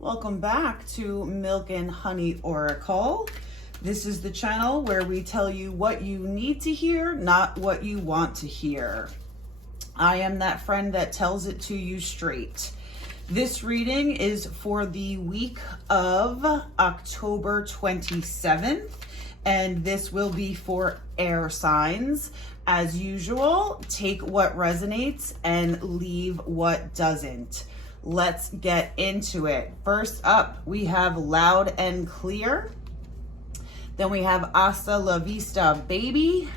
Welcome back to Milk and Honey Oracle. This is the channel where we tell you what you need to hear, not what you want to hear. I am that friend that tells it to you straight. This reading is for the week of October 27th, and this will be for air signs. As usual, take what resonates and leave what doesn't. Let's get into it. First up, we have Loud and Clear. Then we have Hasta la Vista, Baby.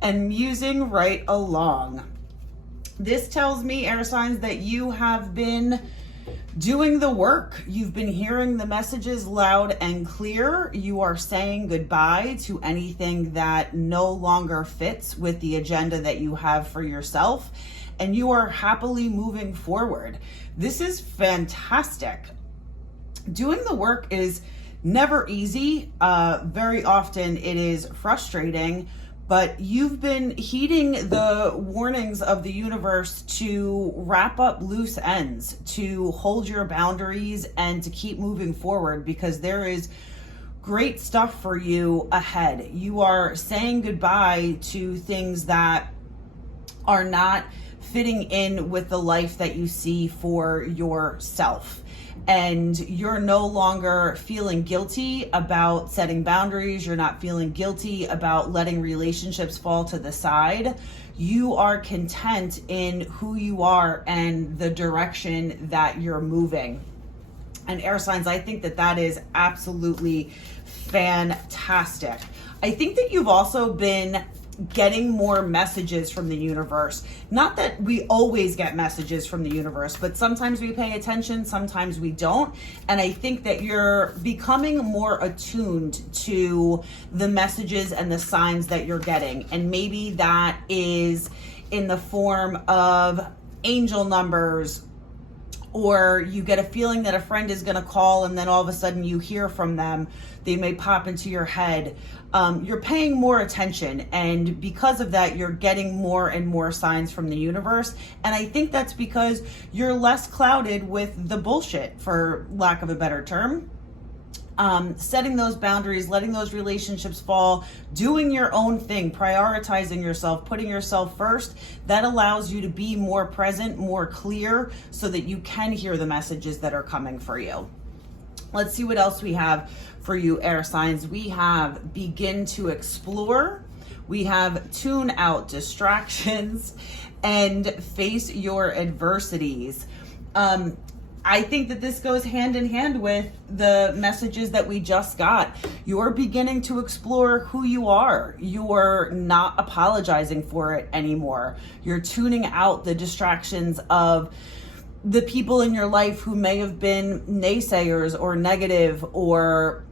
And Musing Right Along. This tells me, air signs, that you have been doing the work. You've been hearing the messages loud and clear. You are saying goodbye to anything that no longer fits with the agenda that you have for yourself. And you are happily moving forward. This is fantastic. Doing the work is never easy. Very often it is frustrating, but you've been heeding the warnings of the universe to wrap up loose ends, to hold your boundaries, and to keep moving forward, because there is great stuff for you ahead. You are saying goodbye to things that are not fitting in with the life that you see for yourself. And you're no longer feeling guilty about setting boundaries. You're not feeling guilty about letting relationships fall to the side. You are content in who you are and the direction that you're moving. And air signs, I think that that is absolutely fantastic. I think that you've also been getting more messages from the universe. Not that we always get messages from the universe, but sometimes we pay attention, sometimes we don't. And I think that you're becoming more attuned to the messages and the signs that you're getting. And maybe that is in the form of angel numbers, or you get a feeling that a friend is going to call and then all of a sudden you hear from them. They may pop into your head. You're paying more attention, and because of that, you're getting more and more signs from the universe. And I think that's because you're less clouded with the bullshit, for lack of a better term. Setting those boundaries, letting those relationships fall, doing your own thing, prioritizing yourself, putting yourself first, that allows you to be more present, more clear, so that you can hear the messages that are coming for you. Let's see what else we have for you, air signs. We have Begin to Explore. We have Tune Out Distractions and Face Your Adversities. I think that this goes hand in hand with the messages that we just got. You're beginning to explore who you are. You're not apologizing for it anymore. You're tuning out the distractions of the people in your life who may have been naysayers or negative, or,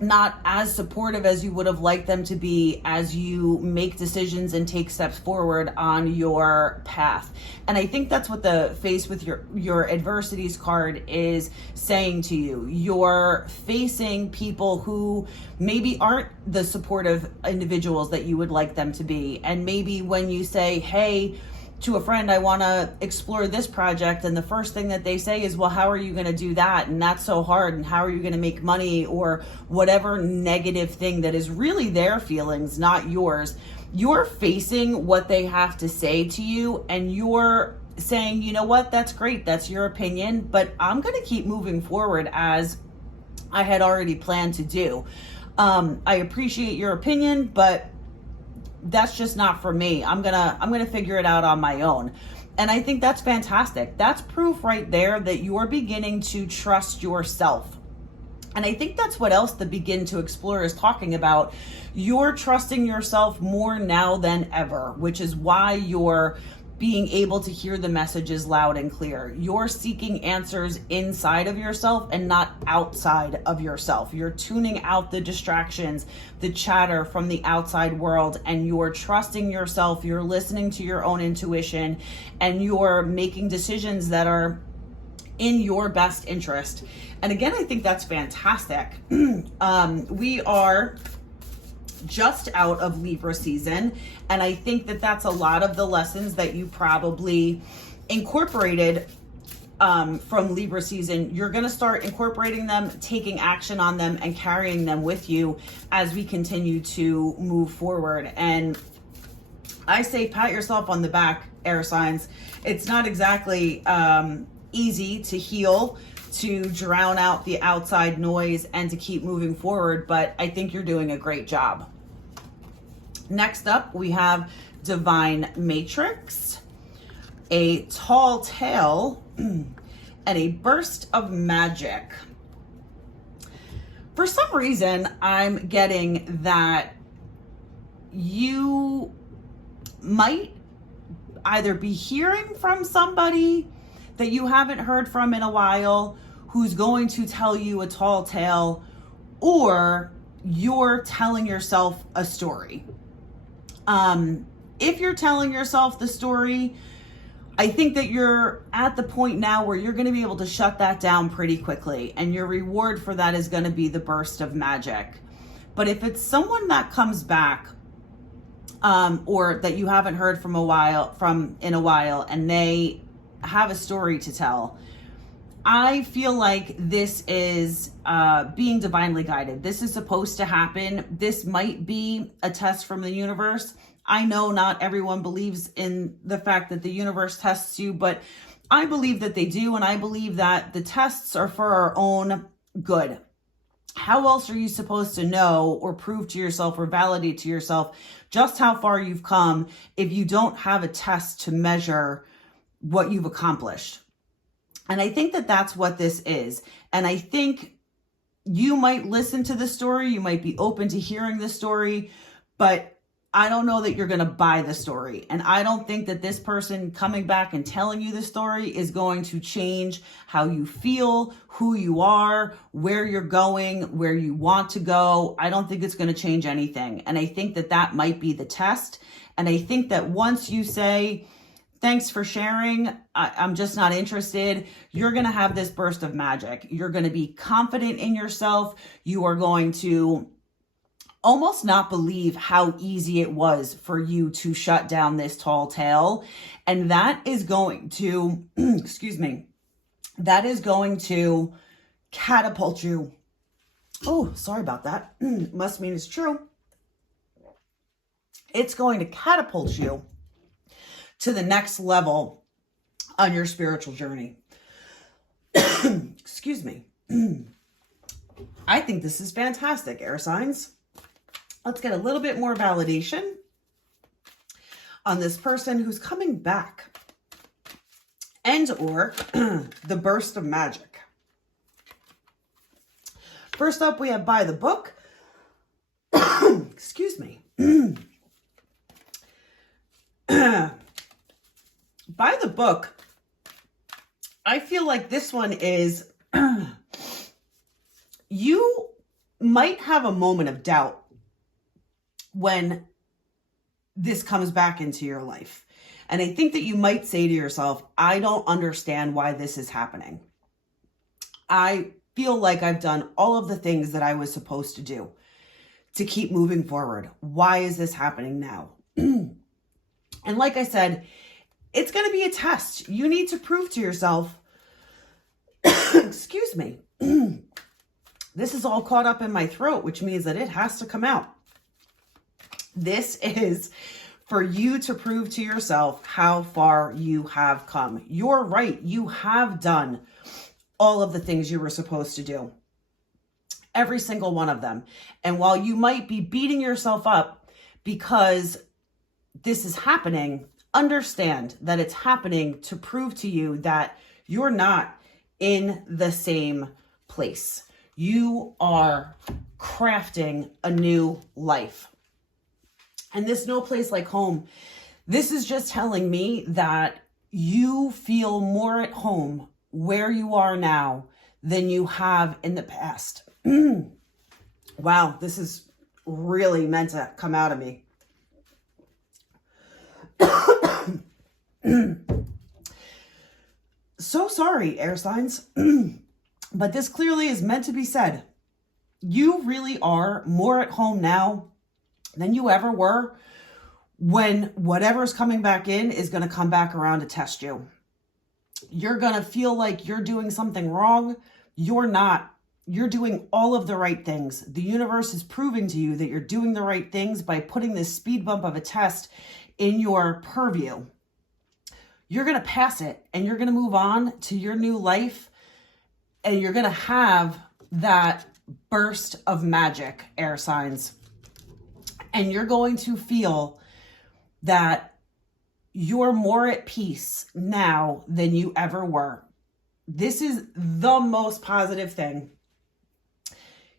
not as supportive as you would have liked them to be, as you make decisions and take steps forward on your path. And I think that's what the Face with your Adversities card is saying to you. You're facing people who maybe aren't the supportive individuals that you would like them to be. And maybe when you say, hey, to a friend, I want to explore this project, and the first thing that they say is, well, how are you going to do that? And that's so hard. And how are you going to make money? Or whatever negative thing that is really their feelings, not yours. You're facing what they have to say to you, and you're saying, you know what, that's great, that's your opinion, but I'm going to keep moving forward as I had already planned to do. I appreciate your opinion, but that's just not for me. I'm gonna figure it out on my own. And I think that's fantastic. That's proof right there that you're beginning to trust yourself. And I think that's what else the Begin to Explore is talking about. You're trusting yourself more now than ever, which is why you're being able to hear the messages loud and clear. You're seeking answers inside of yourself and not outside of yourself. You're tuning out the distractions, the chatter from the outside world, and you're trusting yourself. You're listening to your own intuition, and you're making decisions that are in your best interest. And again, I think that's fantastic. We are just out of Libra season, and I think that that's a lot of the lessons that you probably incorporated from Libra season, you're going to start incorporating them, taking action on them, and carrying them with you as we continue to move forward. And I say pat yourself on the back, air signs. It's not exactly easy to heal, to drown out the outside noise, and to keep moving forward, but I think you're doing a great job. Next up, we have Divine Matrix, a tall tale, and a burst of magic. For some reason, I'm getting that you might either be hearing from somebody that you haven't heard from in a while who's going to tell you a tall tale, or you're telling yourself a story. If you're telling yourself the story, I think that you're at the point now where you're going to be able to shut that down pretty quickly, and your reward for that is going to be the burst of magic. But if it's someone that comes back, or that you haven't heard from in a while, and they have a story to tell, I feel like this is being divinely guided. This is supposed to happen. This might be a test from the universe. I know not everyone believes in the fact that the universe tests you, but I believe that they do, and I believe that the tests are for our own good. How else are you supposed to know or prove to yourself or validate to yourself just how far you've come if you don't have a test to measure what you've accomplished? And I think that that's what this is. And I think you might listen to the story, you might be open to hearing the story, but I don't know that you're going to buy the story. And I don't think that this person coming back and telling you the story is going to change how you feel, who you are, where you're going, where you want to go. I don't think it's going to change anything. And I think that that might be the test. And I think that once you say, thanks for sharing, I'm just not interested, you're going to have this burst of magic. You're going to be confident in yourself. You are going to almost not believe how easy it was for you to shut down this tall tale. And that is going to, excuse me, that is going to catapult you. Oh, sorry about that. Must mean it's true. It's going to catapult you to the next level on your spiritual journey. Excuse me. I think this is fantastic, air signs. Let's get a little bit more validation on this person who's coming back, and or the burst of magic. First up, we have by the book. Excuse me. By the book, I feel like this one is, you might have a moment of doubt when this comes back into your life. And I think that you might say to yourself, I don't understand why this is happening. I feel like I've done all of the things that I was supposed to do to keep moving forward. Why is this happening now? And like I said, it's going to be a test. You need to prove to yourself, excuse me, this is all caught up in my throat, which means that it has to come out. This is for you to prove to yourself how far you have come. You're right. You have done all of the things you were supposed to do. Every single one of them. And while you might be beating yourself up because this is happening, understand that it's happening to prove to you that you're not in the same place. You are crafting a new life. And this no place like home, this is just telling me that you feel more at home where you are now than you have in the past. Wow, this is really meant to come out of me. So sorry, air signs, but this clearly is meant to be said. You really are more at home now than you ever were when whatever's coming back in is going to come back around to test you. You're going to feel like you're doing something wrong. You're not. You're doing all of the right things. The universe is proving to you that you're doing the right things by putting this speed bump of a test in your purview. You're going to pass it and you're going to move on to your new life, and you're going to have that burst of magic, air signs. And you're going to feel that you're more at peace now than you ever were. This is the most positive thing.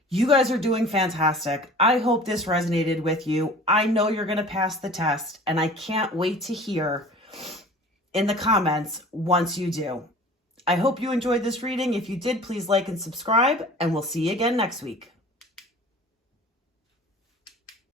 You guys are doing fantastic. I hope this resonated with you. I know you're going to pass the test, and I can't wait to hear in the comments once you do. I hope you enjoyed this reading. If you did, please like and subscribe, and we'll see you again next week.